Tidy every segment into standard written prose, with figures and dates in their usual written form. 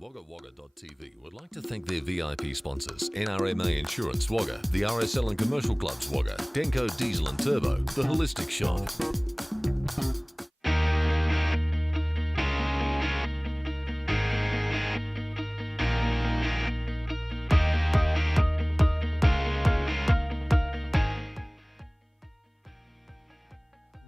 Wagga.tv would like to thank their VIP sponsors, NRMA Insurance Wagga, the RSL and Commercial Clubs Wagga, Denko Diesel and Turbo, The Holistic Shop.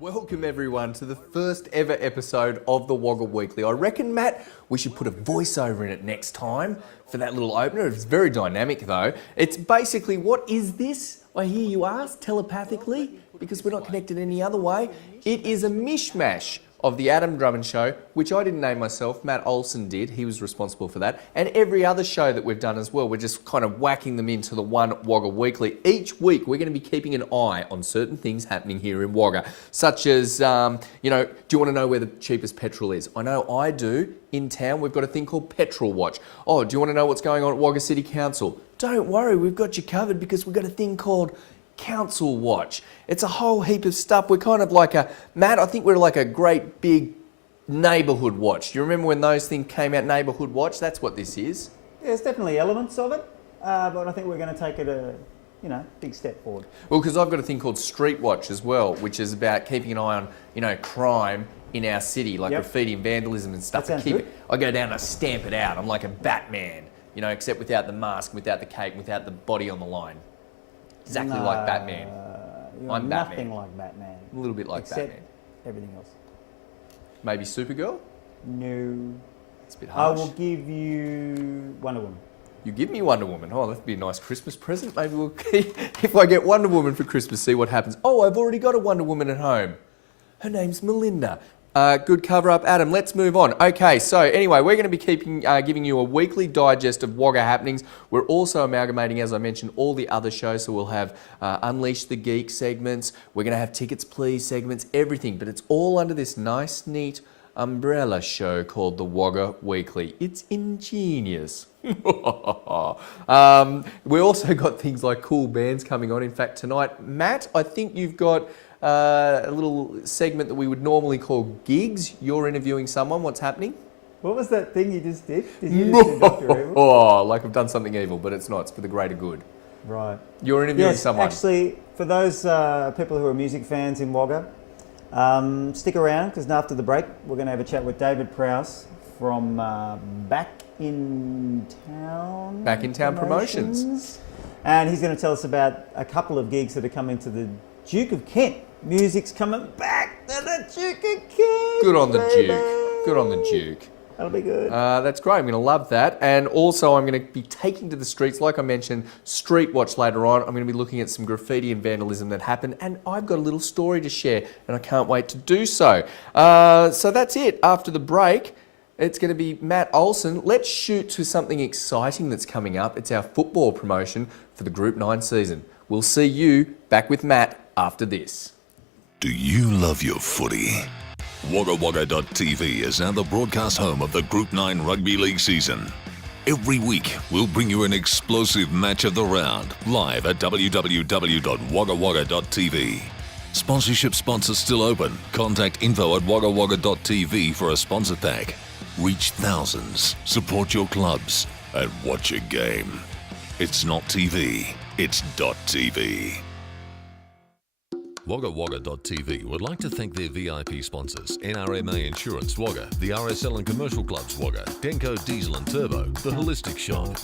Welcome everyone to the first ever episode of the Wagga Weekly. I reckon, Matt, we should put a voiceover in it next time for that little opener. It's very dynamic though. It's basically, what is this? I hear you ask, telepathically, because we're not connected any other way. It is a mishmash of the Adam Drummond Show, which I didn't name myself, Matt Olson did, he was responsible for that, and every other show that we've done as well. We're just kind of whacking them into the one Wagga Weekly. Each week we're going to be keeping an eye on certain things happening here in Wagga, such as, do you want to know where the cheapest petrol is? I know I do. In town we've got a thing called Petrol Watch. Oh, do you want to know what's going on at Wagga City Council? Don't worry, we've got you covered because we've got a thing called Council Watch. It's a whole heap of stuff. We're kind of like Matt, I think we're like a great big neighbourhood watch. Do you remember when those things came out, neighbourhood watch? That's what this is. Yeah, there's definitely elements of it, but I think we're going to take it a big step forward. Well, because I've got a thing called Street Watch as well, which is about keeping an eye on, crime in our city, like graffiti and vandalism and stuff. That sounds good. I go down and I stamp it out. I'm like a Batman, except without the mask, without the cape, without the body on the line. Exactly like Batman. I'm nothing Batman. like Batman. A little bit like except Batman. Everything else. Maybe Supergirl? No. It's a bit harsh. I will give you Wonder Woman. You give me Wonder Woman. Oh, that'd be a nice Christmas present. Maybe we'll, if I get Wonder Woman for Christmas, see what happens. Oh, I've already got a Wonder Woman at home. Her name's Melinda. Good cover up, Adam. Let's move on. Okay, so anyway, we're going to be giving you a weekly digest of Wagga happenings. We're also amalgamating, as I mentioned, all the other shows. So we'll have Unleash the Geek segments. We're going to have Tickets Please segments, everything. But it's all under this nice, neat umbrella show called the Wagga Weekly. It's ingenious. We also got things like cool bands coming on. In fact, tonight, Matt, I think you've got a little segment that we would normally call gigs. You're interviewing someone. What's happening? What was that thing you just did? Did you just do Dr. Evil? Oh, like I've done something evil, but it's not. It's for the greater good. Right. You're interviewing someone. Actually, for those people who are music fans in Wagga, stick around because after the break, we're going to have a chat with David Prowse from Back in Town. Back in Town Promotions. And he's going to tell us about a couple of gigs that are coming to the Duke of Kent. Music's coming back to the Duke of Kent. Good on the baby. Duke. Good on the Duke. That'll be good. That's great. I'm going to love that. And also I'm going to be taking to the streets, like I mentioned, Street Watch later on. I'm going to be looking at some graffiti and vandalism that happened. And I've got a little story to share and I can't wait to do so. So that's it. After the break, it's going to be Matt Olson. Let's shoot to something exciting that's coming up. It's our football promotion for the Group 9 season. We'll see you back with Matt after this. Do you love your footy? Wagga.tv is now the broadcast home of the Group 9 Rugby League season. Every week, we'll bring you an explosive match of the round live at www.wagga.tv. Sponsorship sponsors still open. Contact info@wagga.tv for a sponsor pack. Reach thousands, support your clubs, and watch a game. It's not TV, it's .tv. Wagga.tv would like to thank their VIP sponsors, NRMA Insurance Wagga, the RSL and Commercial Clubs Wagga, Denko Diesel and Turbo, The Holistic Shop.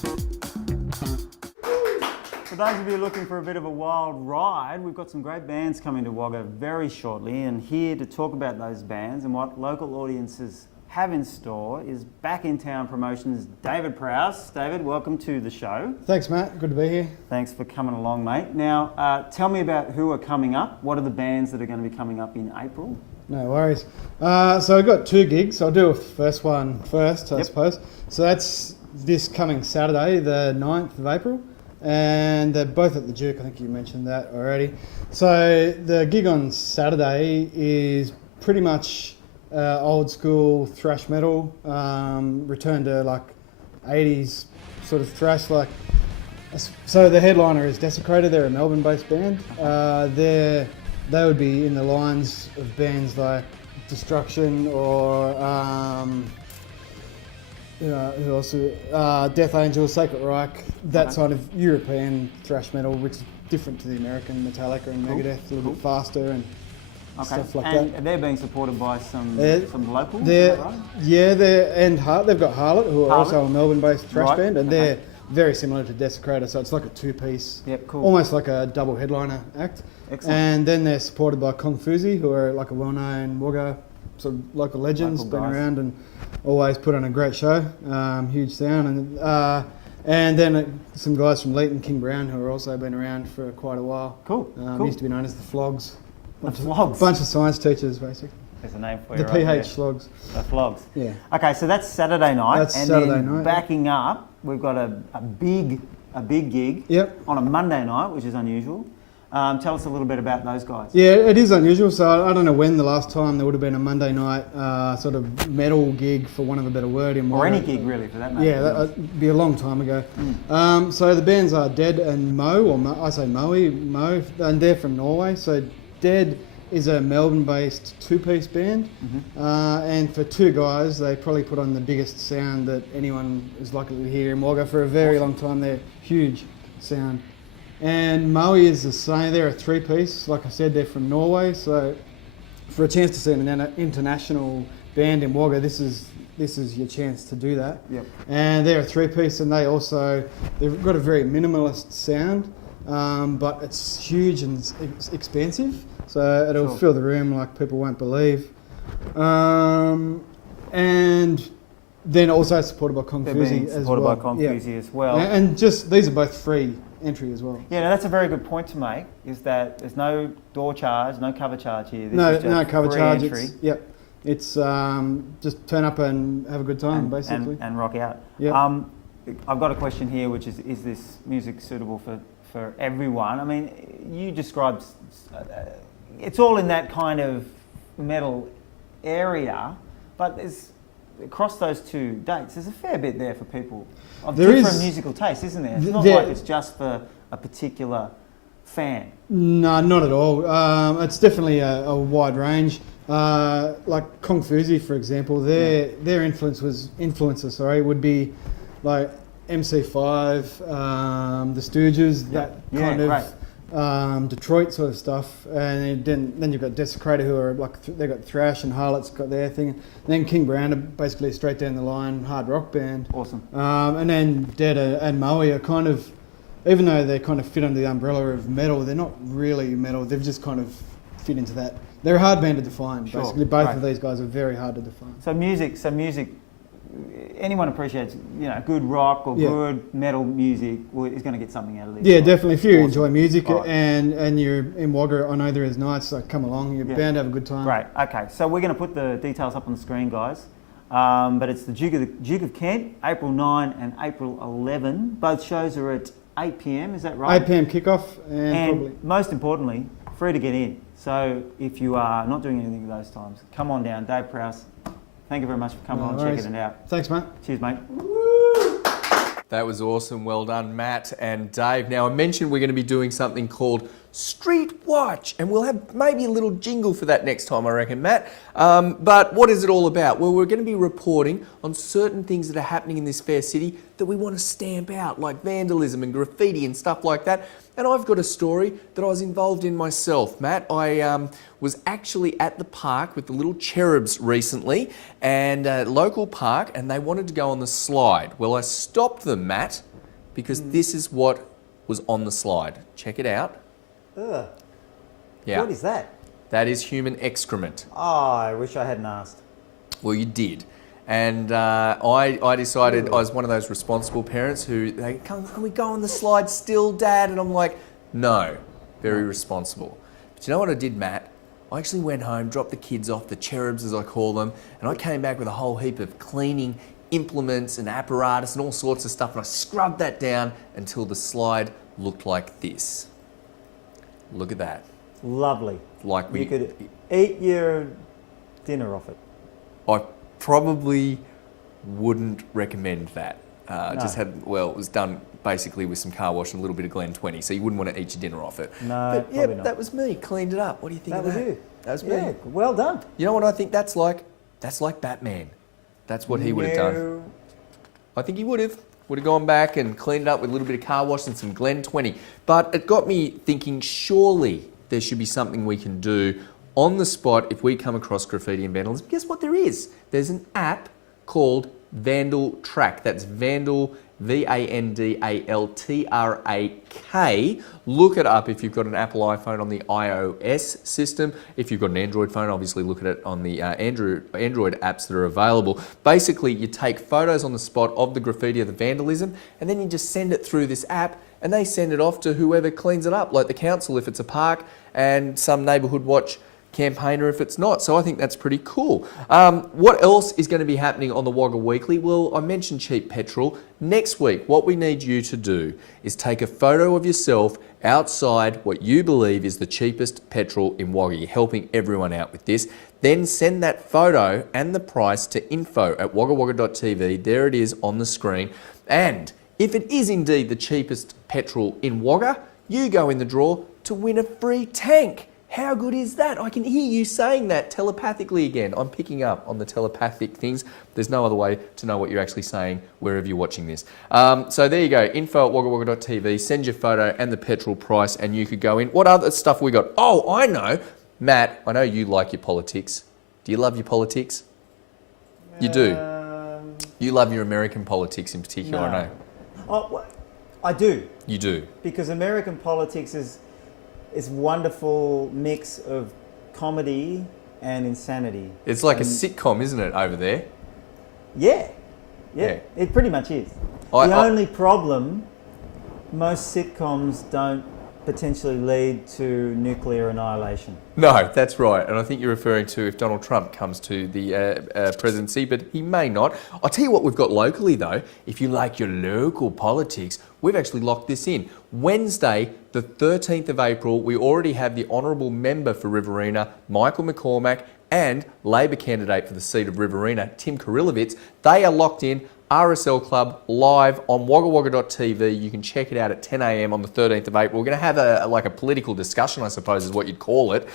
For those of you looking for a bit of a wild ride, we've got some great bands coming to Wagga very shortly, and here to talk about those bands and what local audiences have in store is Back in Town Promotions' David Prowse. David, welcome to the show. Thanks, Matt. Good to be here. Thanks for coming along, mate. Now, tell me about who are coming up. What are the bands that are going to be coming up in April? No worries. So I've got 2 gigs. I'll do a first one first, I suppose. So that's this coming Saturday, the 9th of April. And they're both at the Duke. I think you mentioned that already. So the gig on Saturday is pretty much old school thrash metal, return to like 80s sort of thrash. So the headliner is Desecrated. They're a Melbourne-based band. They would be in the lines of bands like Destruction or Who else? Death Angel, Sacred Reich, that sort of European thrash metal, which is different to the American Metallica and Megadeth, a little bit faster and stuff like that. And they're being supported by some locals, is They're, that right? yeah, they've got Harlot, who are also a Melbourne-based thrash band, and they're very similar to Desecrator, so it's like a two-piece, almost like a double headliner act. Excellent. And then they're supported by Kong Fuzi, who are like a well-known Wagga sort of local legends, been around and always put on a great show, huge sound. And then some guys from Leeton, King Brown, who have also been around for quite a while. Cool. Used to be known as the Flogs. Flogs? Bunch of science teachers, basically. There's a name for you, The right PH there. Flogs. The Flogs. Yeah. Okay, so that's Saturday night. That's and Saturday then night. Backing up, we've got a big gig on a Monday night, which is unusual. Tell us a little bit about those guys. Yeah, it is unusual. So I don't know when the last time there would have been a Monday night sort of metal gig, for want of a better word, in Or Wagga. any gig, really, for that matter. Yeah, that'd be a long time ago. So the bands are Dead and I say Mo, and they're from Norway. So Dead is a Melbourne-based two-piece band, and for two guys, they probably put on the biggest sound that anyone is likely to hear in Wagga for a very long time. They're huge sound. And Moe is the same. They're a three-piece. Like I said, they're from Norway. So for a chance to see an international band in Wagga, this is your chance to do that. Yep. And they're a three-piece, and they've got a very minimalist sound, but it's huge and it's expensive. So it'll fill the room like people won't believe. And then also supported by Kong Fuzi as well. Supported by Kong Fuzi as well. And just these are both free entry as well. Yeah, no, that's a very good point to make, is that there's no door charge, no cover charge here. This No is just cover free charge. entry. It's just turn up and have a good time, basically. And rock out. Yep. I've got a question here, which is this music suitable for everyone? I mean, you described, it's all in that kind of metal area, but across those two dates, there's a fair bit there for people of different musical tastes, isn't there? It's not like it's just for a particular fan. No, not at all. It's definitely a wide range. Like Kong Fuzi, for example, their influencer would be like MC5, the Stooges, that kind of Detroit sort of stuff, and then you've got Desecrator, who are like they've got thrash, and Harlot's got their thing. And then King Brown are basically a straight down the line hard rock band. Awesome. And then Dead and Moe are kind of, even though they kind of fit under the umbrella of metal, they're not really metal. They've just kind of fit into that. They're a hard band to define. Basically, both of these guys are very hard to define. So music. Anyone appreciates, good rock or good metal music is going to get something out of this. Yeah, definitely. If you enjoy music and you're in Wagga, I know there is nights, so come along. You're bound to have a good time. Great. Okay, so we're going to put the details up on the screen, guys. But it's the Duke of Kent, April 9 and April 11. Both shows are at 8 p.m. Is that right? 8 p.m. kickoff, and probably most importantly, free to get in. So if you are not doing anything at those times, come on down. Dave Prowse, thank you very much for coming on and checking it out. Thanks, mate. Cheers, mate. That was awesome. Well done, Matt and Dave. Now, I mentioned we're going to be doing something called Street Watch, and we'll have maybe a little jingle for that next time, I reckon, Matt. But what is it all about? Well, we're going to be reporting on certain things that are happening in this fair city that we want to stamp out, like vandalism and graffiti and stuff like that. And I've got a story that I was involved in myself, Matt. I was actually at the park with the little cherubs recently, and a local park, and they wanted to go on the slide. Well, I stopped them, Matt, because this is what was on the slide. Check it out. Ugh. Yeah. What is that? That is human excrement. Oh, I wish I hadn't asked. Well, you did. And I decided I was one of those responsible parents who, can we go on the slide still, Dad? And I'm like, no, very responsible. But you know what I did, Matt? I actually went home, dropped the kids off, the cherubs as I call them, and I came back with a whole heap of cleaning implements and apparatus and all sorts of stuff, and I scrubbed that down until the slide looked like this. Look at that. Lovely. Like you could eat your dinner off it. I probably wouldn't recommend that. No. It was done basically with some car wash and a little bit of Glen 20, so you wouldn't want to eat your dinner off it. No, but yeah, that was me, cleaned it up. What do you think of that? That was you. That was me. Yeah, well done. You know what I think that's like? That's like Batman. That's what he would have done. I think he would have gone back and cleaned it up with a little bit of car wash and some Glen 20. But it got me thinking, surely there should be something we can do on the spot if we come across graffiti and vandalism. Guess what there is? There's an app called Vandal Track. That's Vandal, VANDALTRAK. Look it up if you've got an Apple iPhone on the iOS system. If you've got an Android phone, obviously look at it on the Android apps that are available. Basically, you take photos on the spot of the graffiti or the vandalism, and then you just send it through this app, and they send it off to whoever cleans it up, like the council if it's a park, and some neighbourhood watch campaigner if it's not. So I think that's pretty cool. What else is going to be happening on the Wagga Weekly? Well, I mentioned cheap petrol. Next week, what we need you to do is take a photo of yourself outside what you believe is the cheapest petrol in Wagga. You're helping everyone out with this. Then send that photo and the price to info@waggawagga.tv. There it is on the screen. And if it is indeed the cheapest petrol in Wagga, you go in the draw to win a free tank. How good is that? I can hear you saying that telepathically again. I'm picking up on the telepathic things. There's no other way to know what you're actually saying wherever you're watching this. So there you go, info@waggawagga.tv. Send your photo and the petrol price and you could go in. What other stuff we got? Oh, I know. Matt, I know you like your politics. Do you love your politics? You do? You love your American politics in particular, I know. Oh, I do. You do? Because American politics is wonderful mix of comedy and insanity. It's like a sitcom, isn't it, over there? Yeah. It pretty much is. The only problem, most sitcoms don't potentially lead to nuclear annihilation. No, that's right. And I think you're referring to if Donald Trump comes to the presidency, but he may not. I'll tell you what we've got locally, though. If you like your local politics, we've actually locked this in. Wednesday, the 13th of April, we already have the Honourable Member for Riverina, Michael McCormack, and Labor candidate for the seat of Riverina, Tim Kirillovitz. They are locked in. RSL Club live on waggawagga.tv. You can check it out at 10 a.m. on the 13th of April. We're going to have a political discussion, I suppose is what you'd call it,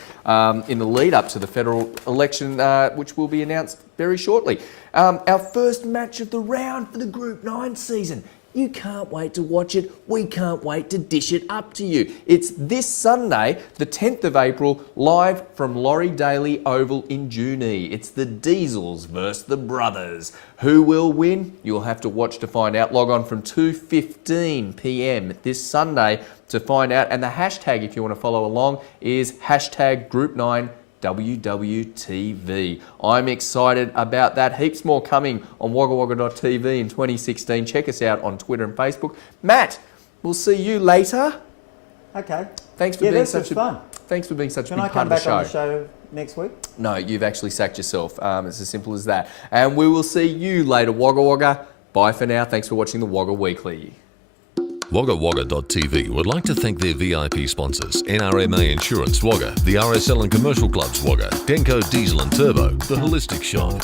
in the lead up to the federal election, which will be announced very shortly. Our first match of the round for the Group 9 season. You can't wait to watch it. We can't wait to dish it up to you. It's this Sunday, the 10th of April, live from Laurie Daly Oval in Junee. It's the Diesels versus the Brothers. Who will win? You'll have to watch to find out. Log on from 2:15 p.m. this Sunday to find out. And the hashtag, if you want to follow along, is hashtag Group9 WWTV. I'm excited about that. Heaps more coming on waggawagga.tv in 2016. Check us out on Twitter and Facebook. Matt, we'll see you later. Okay. Thanks for being such fun. Thanks for being such a Can big I part come of the back show. on the show next week? No, you've actually sacked yourself. It's as simple as that. And we will see you later, Wagga Wagga. Bye for now. Thanks for watching the Wagga Weekly. WaggaWagga.tv would like to thank their VIP sponsors: NRMA Insurance Wagga, the RSL and Commercial Clubs Wagga, Denko Diesel and Turbo, The Holistic Shop.